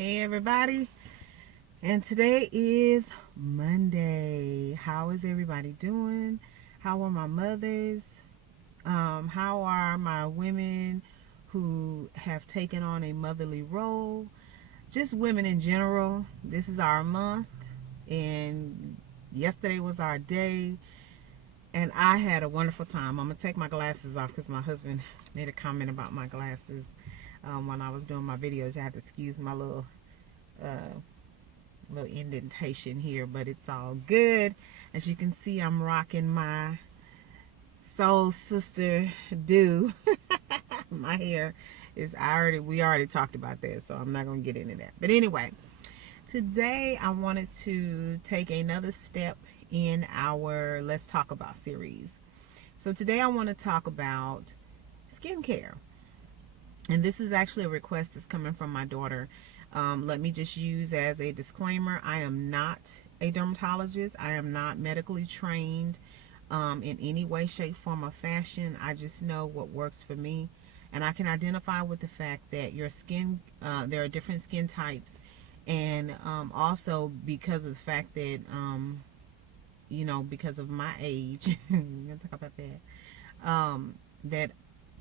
Hey everybody, and today is Monday. How is everybody doing? How are my mothers? How are my women who have taken on a motherly role? Just women in general. This is our month, and yesterday was our day, and I had a wonderful time. I'm going to take my glasses off because my husband made a comment about my glasses when I was doing my videos. You have to excuse my little indentation here, but it's all good. As you can see, I'm rocking my soul sister do. My hair is we already talked about that, so I'm not gonna get into that. But anyway, today I wanted to take another step in our Let's Talk About series. So today I want to talk about skincare, and this is actually a request that's coming from my daughter. Let me just use as a disclaimer, I am not a dermatologist. I am not medically trained in any way, shape, form, or fashion. I just know what works for me. And I can identify with the fact that your skin, there are different skin types. And also because of the fact that, because of my age, I'm going to talk about that, that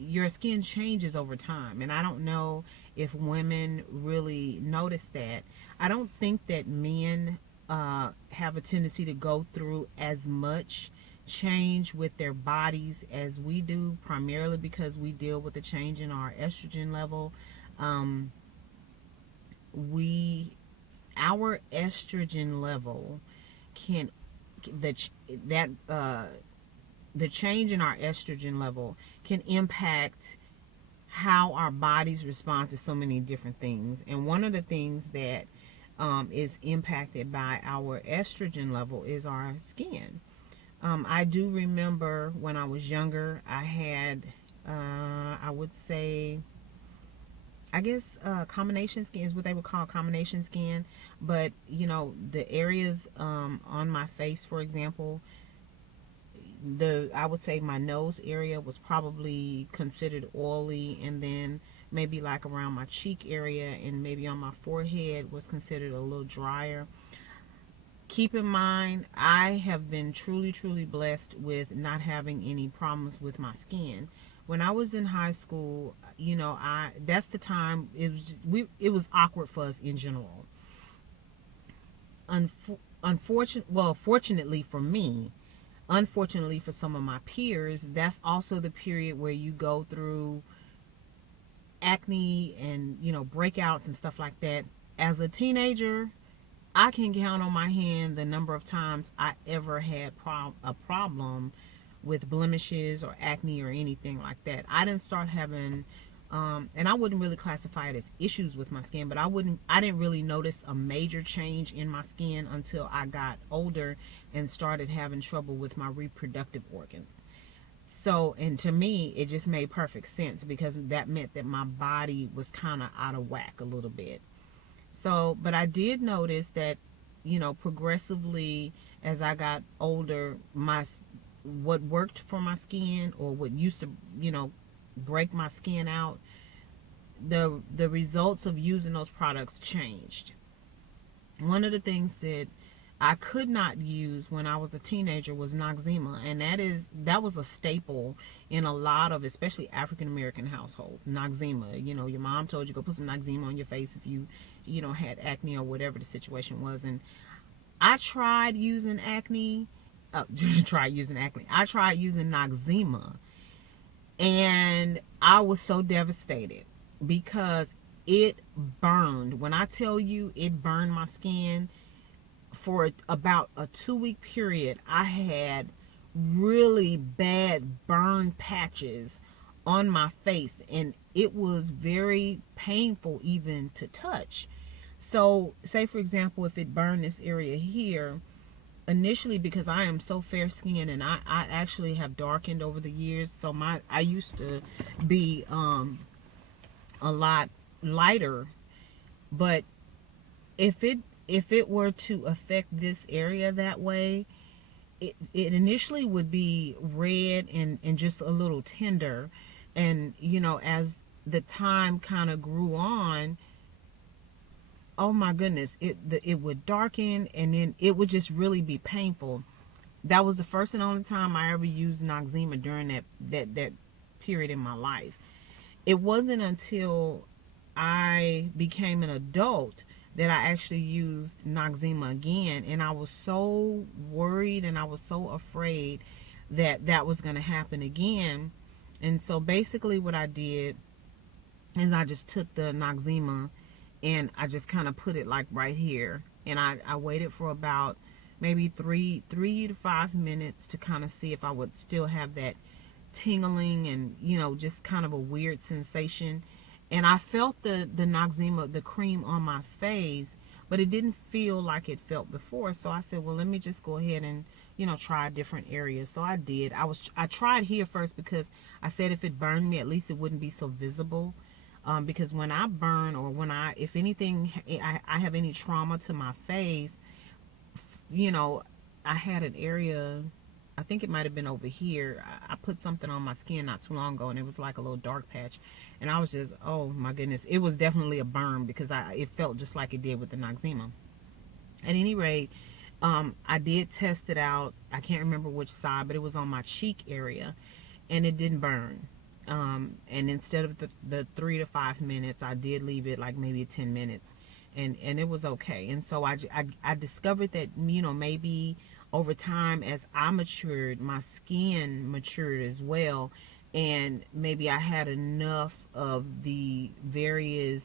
your skin changes over time, and I don't know if women really notice that. I don't think that men have a tendency to go through as much change with their bodies as we do, primarily because we deal with the change in our estrogen level. Our estrogen level can the change in our estrogen level can impact how our bodies respond to so many different things. And one of the things that is impacted by our estrogen level is our skin. I do remember when I was younger, I had, I would say, I guess combination skin is what they would call combination skin. But, the areas on my face, for example, I would say my nose area was probably considered oily, and then maybe like around my cheek area and maybe on my forehead was considered a little drier. Keep in mind, I have been truly blessed with not having any problems with my skin. When I was in high school, that's the time it was awkward for us in general. Fortunately for me, unfortunately for some of my peers, that's also the period where you go through acne and, breakouts and stuff like that. As a teenager, I can count on my hand the number of times I ever had a problem with blemishes or acne or anything like that. I didn't start having, and I wouldn't really classify it as issues with my skin, but I didn't really notice a major change in my skin until I got older and started having trouble with my reproductive organs. So, and to me, it just made perfect sense because that meant that my body was kind of out of whack a little bit. So, but I did notice that, progressively as I got older, what worked for my skin, or what used to, break my skin out, the results of using those products changed. One of the things that I could not use when I was a teenager was Noxzema, and that was a staple in a lot of, especially African American households. Noxzema, your mom told you go put some Noxzema on your face if you had acne or whatever the situation was. And I tried using I tried using Noxzema, and I was so devastated because it burned. When I tell you it burned my skin, for about a 2-week period, I had really bad burn patches on my face, and it was very painful even to touch. So, say for example, if it burned this area here, initially, because I am so fair skinned and I actually have darkened over the years, so I used to be a lot lighter, but if it were to affect this area that way, it initially would be red and just a little tender. And as the time kind of grew on, oh my goodness, it would darken, and then it would just really be painful. That was the first and only time I ever used Noxzema during that period in my life. It wasn't until I became an adult that I actually used Noxzema again, and I was so worried and I was so afraid that that was going to happen again. And so basically what I did is I just took the Noxzema and I just kind of put it like right here, and I waited for about maybe three to 5 minutes to kind of see if I would still have that tingling and, you know, just kind of a weird sensation. And I felt the Noxzema, the cream on my face, but it didn't feel like it felt before. So I said, well, let me just go ahead and, you know, try different areas. So I did. I tried here first because I said if it burned me, at least it wouldn't be so visible. Because when I burn, or when if anything, I have any trauma to my face, you know, I had an area, I think it might have been over here. I put something on my skin not too long ago, and it was like a little dark patch. And I was just, oh my goodness, it was definitely a burn because it felt just like it did with the Noxzema. At any rate, I did test it out. I can't remember which side, but it was on my cheek area, and it didn't burn. And instead of the 3 to 5 minutes, I did leave it like maybe 10 minutes, and it was okay. And so I discovered that, you know, maybe over time as I matured, my skin matured as well, and maybe I had enough of the various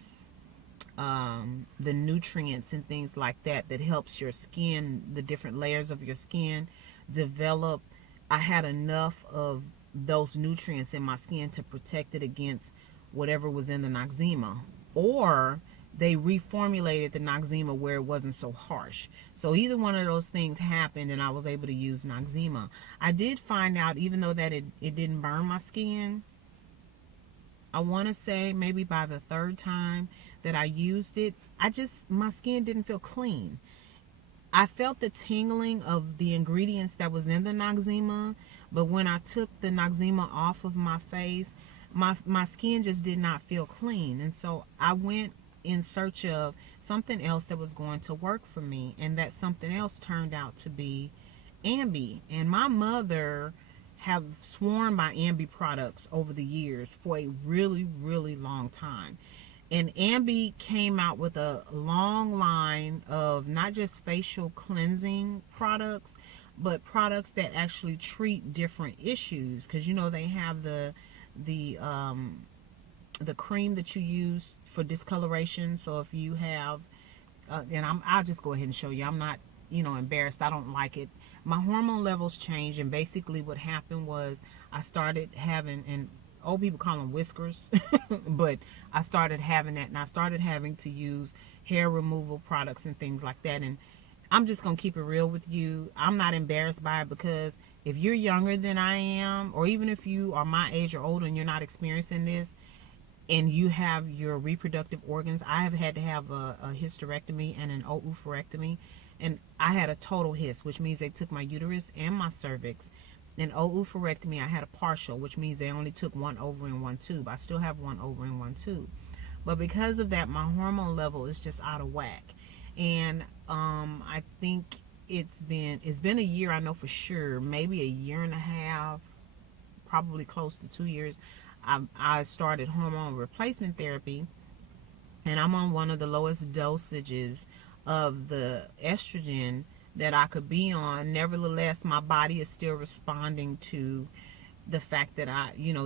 the nutrients and things like that helps your skin, the different layers of your skin develop. I had enough of those nutrients in my skin to protect it against whatever was in the Noxzema, or they reformulated the Noxzema where it wasn't so harsh. So either one of those things happened, and I was able to use Noxzema. I did find out, even though that it didn't burn my skin, I want to say maybe by the 3rd time that I used it, my skin didn't feel clean. I felt the tingling of the ingredients that was in the Noxzema, but when I took the Noxzema off of my face, my skin just did not feel clean. And so I went in search of something else that was going to work for me, and that something else turned out to be Ambi. And my mother have sworn by Ambi products over the years for a really, really long time. And Ambi came out with a long line of not just facial cleansing products, but products that actually treat different issues. Because, you know, they have the cream that you use for discoloration. So if you have, and I'll just go ahead and show you. I'm not, you know, embarrassed. I don't like it. My hormone levels changed, and basically what happened was I started having, and old people call them whiskers, but I started having that, and I started having to use hair removal products and things like that. And I'm just going to keep it real with you. I'm not embarrassed by it, because if you're younger than I am, or even if you are my age or older and you're not experiencing this, and you have your reproductive organs, I have had to have a hysterectomy and an oophorectomy, and I had a total hyst, which means they took my uterus and my cervix. In oophorectomy, I had a partial, which means they only took one ovary and one tube. I still have one ovary and one tube. But because of that, my hormone level is just out of whack. And I think it's been a year, I know for sure, maybe a year and a half, probably close to 2 years. I started hormone replacement therapy, and I'm on one of the lowest dosages of the estrogen that I could be on. Nevertheless, my body is still responding to the fact that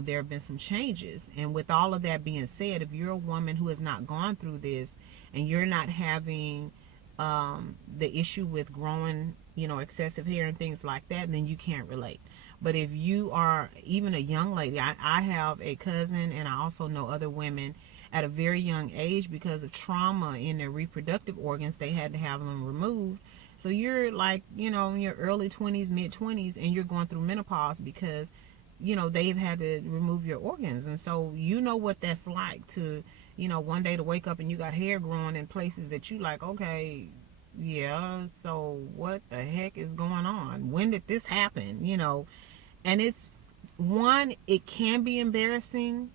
there have been some changes. And with all of that being said, if you're a woman who has not gone through this, and you're not having the issue with growing, excessive hair and things like that, then you can't relate. But if you are even a young lady, I have a cousin, and I also know other women at a very young age, because of trauma in their reproductive organs, they had to have them removed. So you're like, in your early 20s, mid 20s, and you're going through menopause because, they've had to remove your organs. And so you know what that's like to, one day to wake up and you got hair growing in places that you like, okay, yeah, so what the heck is going on? When did this happen? And it's, one, it can be embarrassing.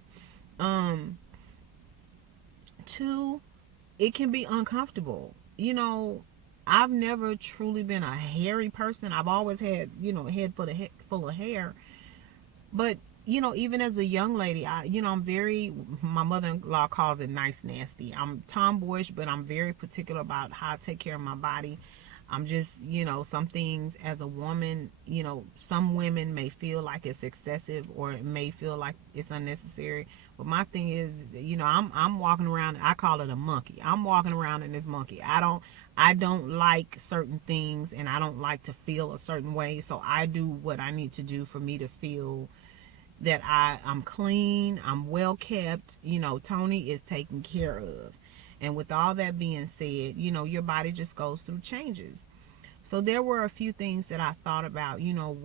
Two, it can be uncomfortable. You know, I've never truly been a hairy person. I've always had, you know, a head full of hair. But, you know, even as a young lady, I'm very, my mother-in-law calls it nice nasty. I'm tomboyish, but I'm very particular about how I take care of my body. I'm just, you know, some things as a woman, you know, some women may feel like it's excessive or it may feel like it's unnecessary. But my thing is, you know, I'm walking around, I call it a monkey. I'm walking around in this monkey. I don't like certain things, and I don't like to feel a certain way. So I do what I need to do for me to feel that I'm clean, I'm well kept, you know, Toni is taken care of. And with all that being said, you know, your body just goes through changes. So there were a few things that I thought about, you know,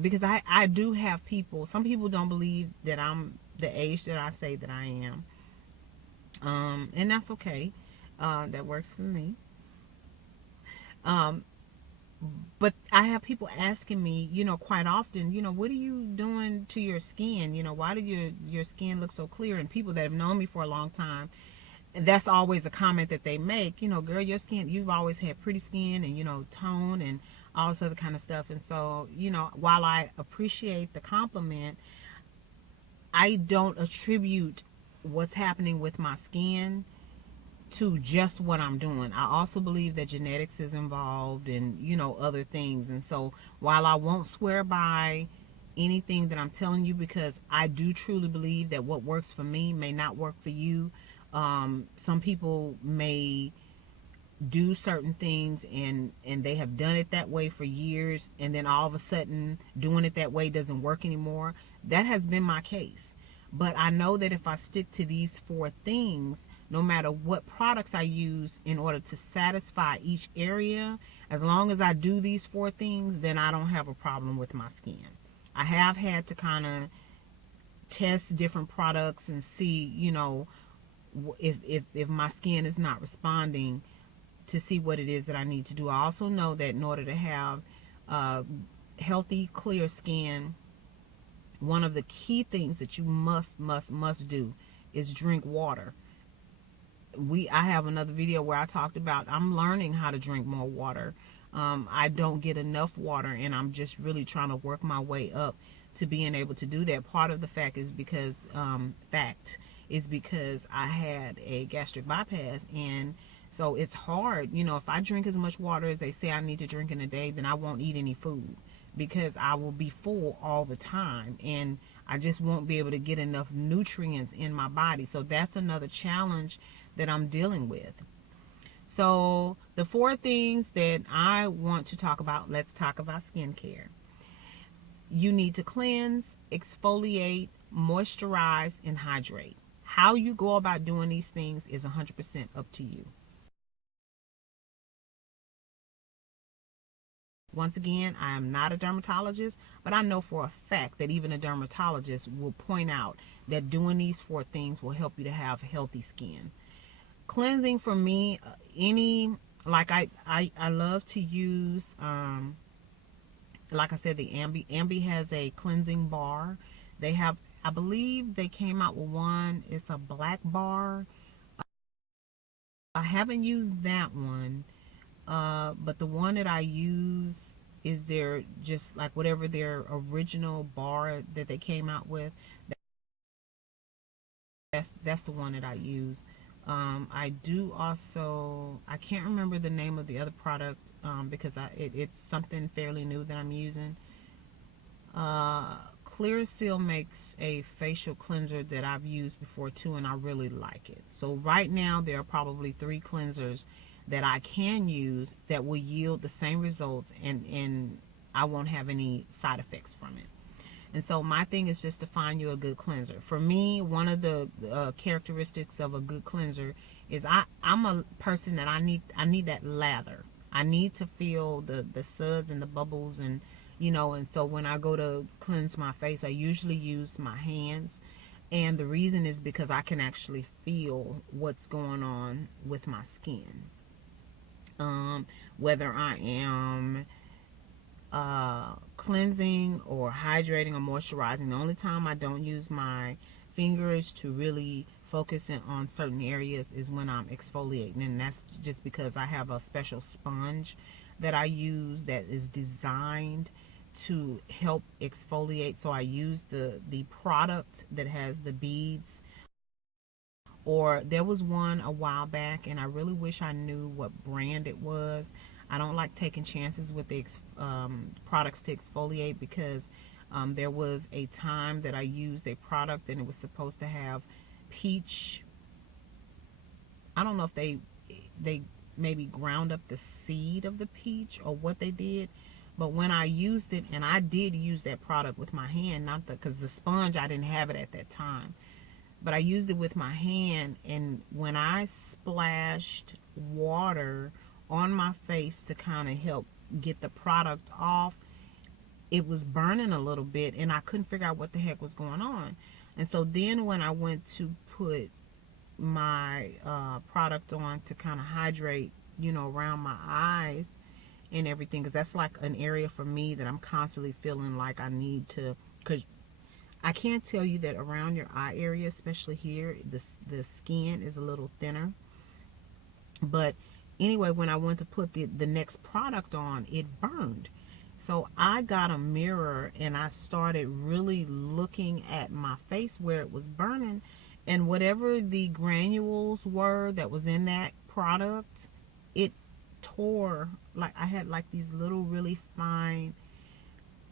because I do have people, some people don't believe that I'm the age that I say that I am. And that's okay. That works for me. Um, but I have people asking me, you know, quite often, you know, what are you doing to your skin? You know, why do your skin look so clear? And people that have known me for a long time, and that's always a comment that they make, you know, girl, your skin, you've always had pretty skin and, you know, tone and all this other kind of stuff. And so, you know, while I appreciate the compliment, I don't attribute what's happening with my skin to just what I'm doing. I also believe that genetics is involved and, you know, other things. And so while I won't swear by anything that I'm telling you, because I do truly believe that what works for me may not work for you. Some people may do certain things and they have done it that way for years, and then all of a sudden doing it that way doesn't work anymore. That has been my case. But I know that if I stick to these 4 things, no matter what products I use in order to satisfy each area, as long as I do these 4 things, then I don't have a problem with my skin. I have had to kind of test different products and see, you know, if my skin is not responding, to see what it is that I need to do. I also know that in order to have healthy, clear skin, one of the key things that you must do is drink water. I have another video where I talked about I'm learning how to drink more water. I don't get enough water, and I'm just really trying to work my way up to being able to do that. Part of the fact is because I had a gastric bypass, and so it's hard. You know, if I drink as much water as they say I need to drink in a day, then I won't eat any food because I will be full all the time, and I just won't be able to get enough nutrients in my body. So that's another challenge that I'm dealing with. So the 4 things that I want to talk about, let's talk about skincare. You need to cleanse, exfoliate, moisturize, and hydrate. How you go about doing these things is 100% up to you. Once again, I am not a dermatologist, but I know for a fact that even a dermatologist will point out that doing these 4 things will help you to have healthy skin. Cleansing for me, I love to use, like I said, the Ambi. Ambi has a cleansing bar. They have, I believe they came out with one, it's a black bar. I haven't used that one. But the one that I use is their, just like whatever their original bar that they came out with. That's the one that I use. I do also, I can't remember the name of the other product because it's something fairly new that I'm using. Clearasil makes a facial cleanser that I've used before too, and I really like it. So right now there are probably 3 cleansers that I can use that will yield the same results, and I won't have any side effects from it. And so my thing is just to find you a good cleanser. For me, one of the characteristics of a good cleanser is I'm a person that I need that lather. I need to feel the suds and the bubbles, and you know, and so when I go to cleanse my face, I usually use my hands. And the reason is because I can actually feel what's going on with my skin. Whether I am cleansing or hydrating or moisturizing, the only time I don't use my fingers to really focusing on certain areas is when I'm exfoliating, and that's just because I have a special sponge that I use that is designed to help exfoliate. So I use the product that has the beads, or there was one a while back, and I really wish I knew what brand it was. I don't like taking chances with the products to exfoliate, because there was a time that I used a product and it was supposed to have peach. I don't know if they maybe ground up the seed of the peach or what they did, but when I used it, and I did use that product with my hand, not because the sponge, I didn't have it at that time, but I used it with my hand, and when I splashed water on my face to kind of help get the product off, it was burning a little bit, and I couldn't figure out what the heck was going on. And so then when I went to put my product on to kind of hydrate, you know, around my eyes and everything, because that's like an area for me that I'm constantly feeling like I need to, because I can't tell you that around your eye area, especially here, the skin is a little thinner. But anyway, when I went to put the next product on, it burned. So I got a mirror and I started really looking at my face where it was burning, and whatever the granules were that was in that product, it tore. Like I had like these little really fine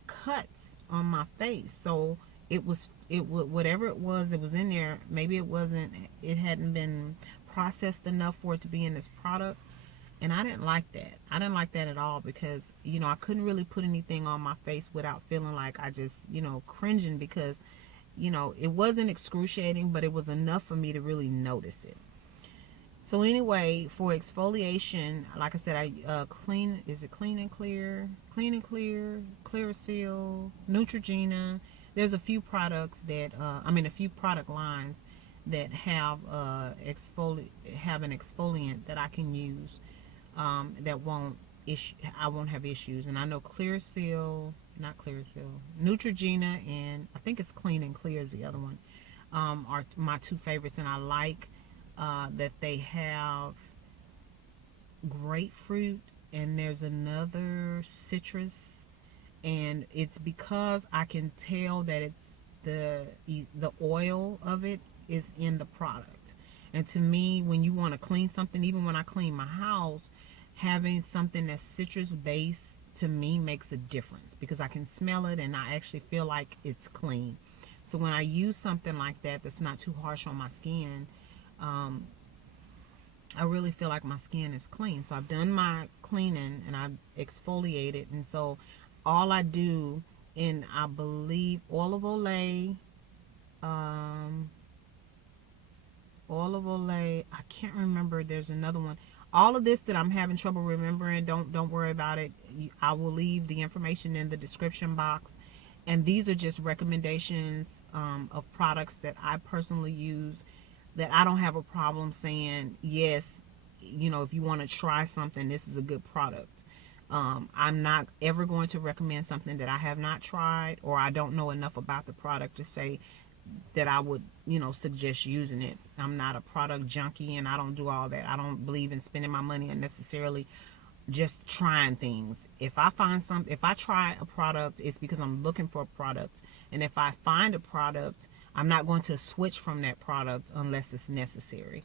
cuts on my face. So it was whatever it was that was in there, maybe it hadn't been processed enough for it to be in this product. And I didn't like that. I didn't like that at all, because, you know, I couldn't really put anything on my face without feeling like I just, you know, cringing, because, you know, it wasn't excruciating, but it was enough for me to really notice it. So anyway, for exfoliation, like I said, I is it Clean and Clear, Clearasil, Neutrogena. There's a few products that, a few product lines that have an exfoliant that I can use. That I won't have issues. And I know Neutrogena, and I think it's Clean and Clear is the other one, are my two favorites. And I like that they have grapefruit, and there's another citrus, and it's because I can tell that it's the oil of it is in the product. And to me, when you want to clean something, even when I clean my house, having something that's citrus based to me makes a difference, because I can smell it and I actually feel like it's clean. So when I use something like that that's not too harsh on my skin, I really feel like my skin is clean. So I've done my cleaning and I've exfoliated, and so all I do, in I believe Olay, I can't remember, there's another one. All of this that I'm having trouble remembering, don't worry about it. I will leave the information in the description box. And these are just recommendations of products that I personally use, that I don't have a problem saying, yes, you know, if you want to try something, this is a good product. I'm not ever going to recommend something that I have not tried, or I don't know enough about the product to say that I would, you know, suggest using it. I'm not a product junkie, and I don't do all that. I don't believe in spending my money unnecessarily just trying things. If I try a product, it's because I'm looking for a product. And if I find a product, I'm not going to switch from that product unless it's necessary.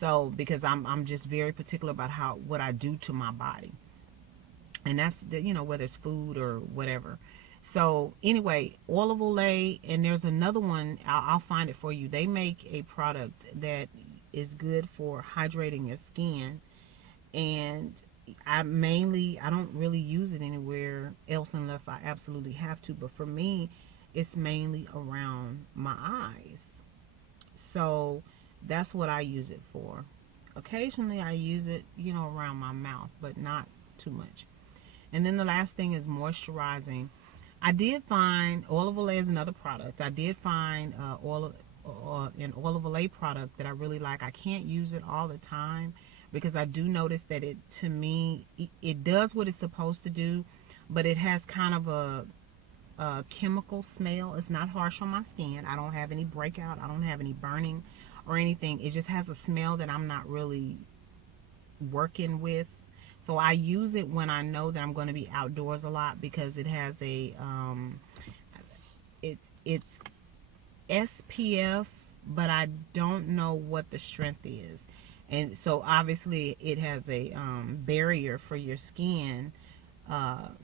So, because I'm just very particular about what I do to my body. And that's, you know, whether it's food or whatever. So anyway, Olay, and there's another one, I'll find it for you. They make a product that is good for hydrating your skin, and I don't really use it anywhere else unless I absolutely have to, but for me, it's mainly around my eyes. So that's what I use it for. Occasionally I use it, you know, around my mouth, but not too much. And then the last thing is moisturizing. I did find Olay is another product. I did find an Olay product that I really like. I can't use it all the time, because I do notice that to me, it does what it's supposed to do, but it has kind of a chemical smell. It's not harsh on my skin. I don't have any breakout. I don't have any burning or anything. It just has a smell that I'm not really working with. So I use it when I know that I'm going to be outdoors a lot, because it has a it's SPF, but I don't know what the strength is. And so obviously it has a barrier for your skin,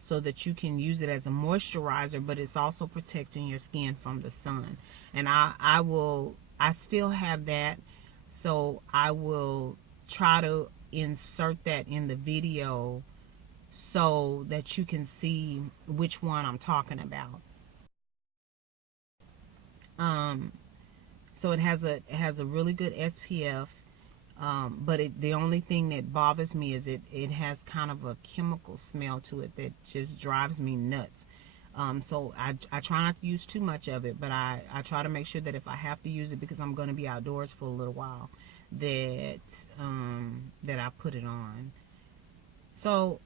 so that you can use it as a moisturizer, but it's also protecting your skin from the sun. And I still have that, so I will try to insert that in the video so that you can see which one I'm talking about. So it has a really good SPF, but the only thing that bothers me is it has kind of a chemical smell to it that just drives me nuts. So I try not to use too much of it, but I try to make sure that if I have to use it, because I'm going to be outdoors for a little while, that I put it on. So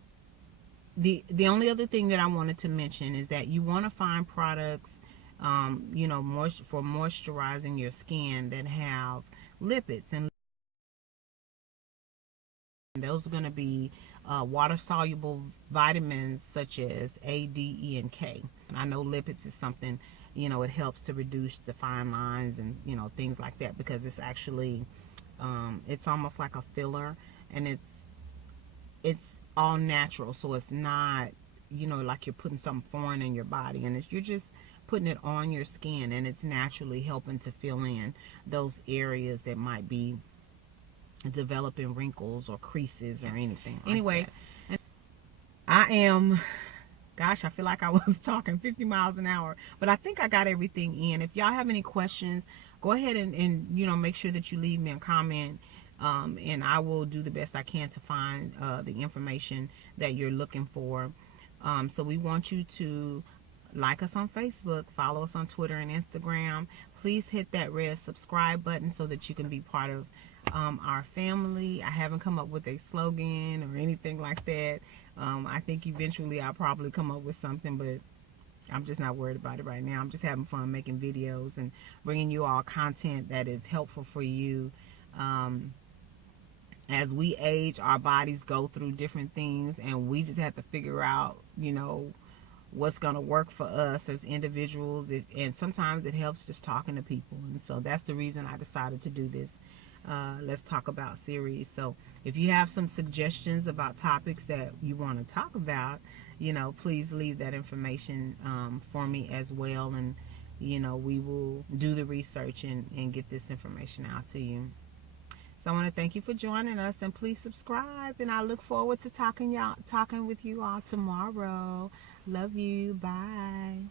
the only other thing that I wanted to mention is that you want to find products, you know, for moisturizing your skin that have lipids, and those are going to be water-soluble vitamins such as A, D, E, and K. I know lipids is something, you know, it helps to reduce the fine lines and, you know, things like that, because it's actually, it's almost like a filler, and it's all natural, so it's not, you know, like you're putting something foreign in your body, and you're just putting it on your skin, and it's naturally helping to fill in those areas that might be developing wrinkles or creases or anything like anyway that. I am, gosh, I feel like I was talking 50 miles an hour, but I think I got everything in. If y'all have any questions, go ahead and you know, make sure that you leave me a comment, and I will do the best I can to find the information that you're looking for. So we want you to like us on Facebook, follow us on Twitter and Instagram. Please hit that red subscribe button so that you can be part of our family. I haven't come up with a slogan or anything like that. I think eventually I'll probably come up with something, but I'm just not worried about it right now. I'm just having fun making videos and bringing you all content that is helpful for you. As we age, our bodies go through different things, and we just have to figure out, you know, what's going to work for us as individuals. And sometimes it helps just talking to people, and so that's the reason I decided to do this Let's Talk About series. So if you have some suggestions about topics that you want to talk about, you know, please leave that information for me as well, and you know, we will do the research and get this information out to you. So I want to thank you for joining us, and please subscribe, and I look forward to talking with you all tomorrow. Love you. Bye.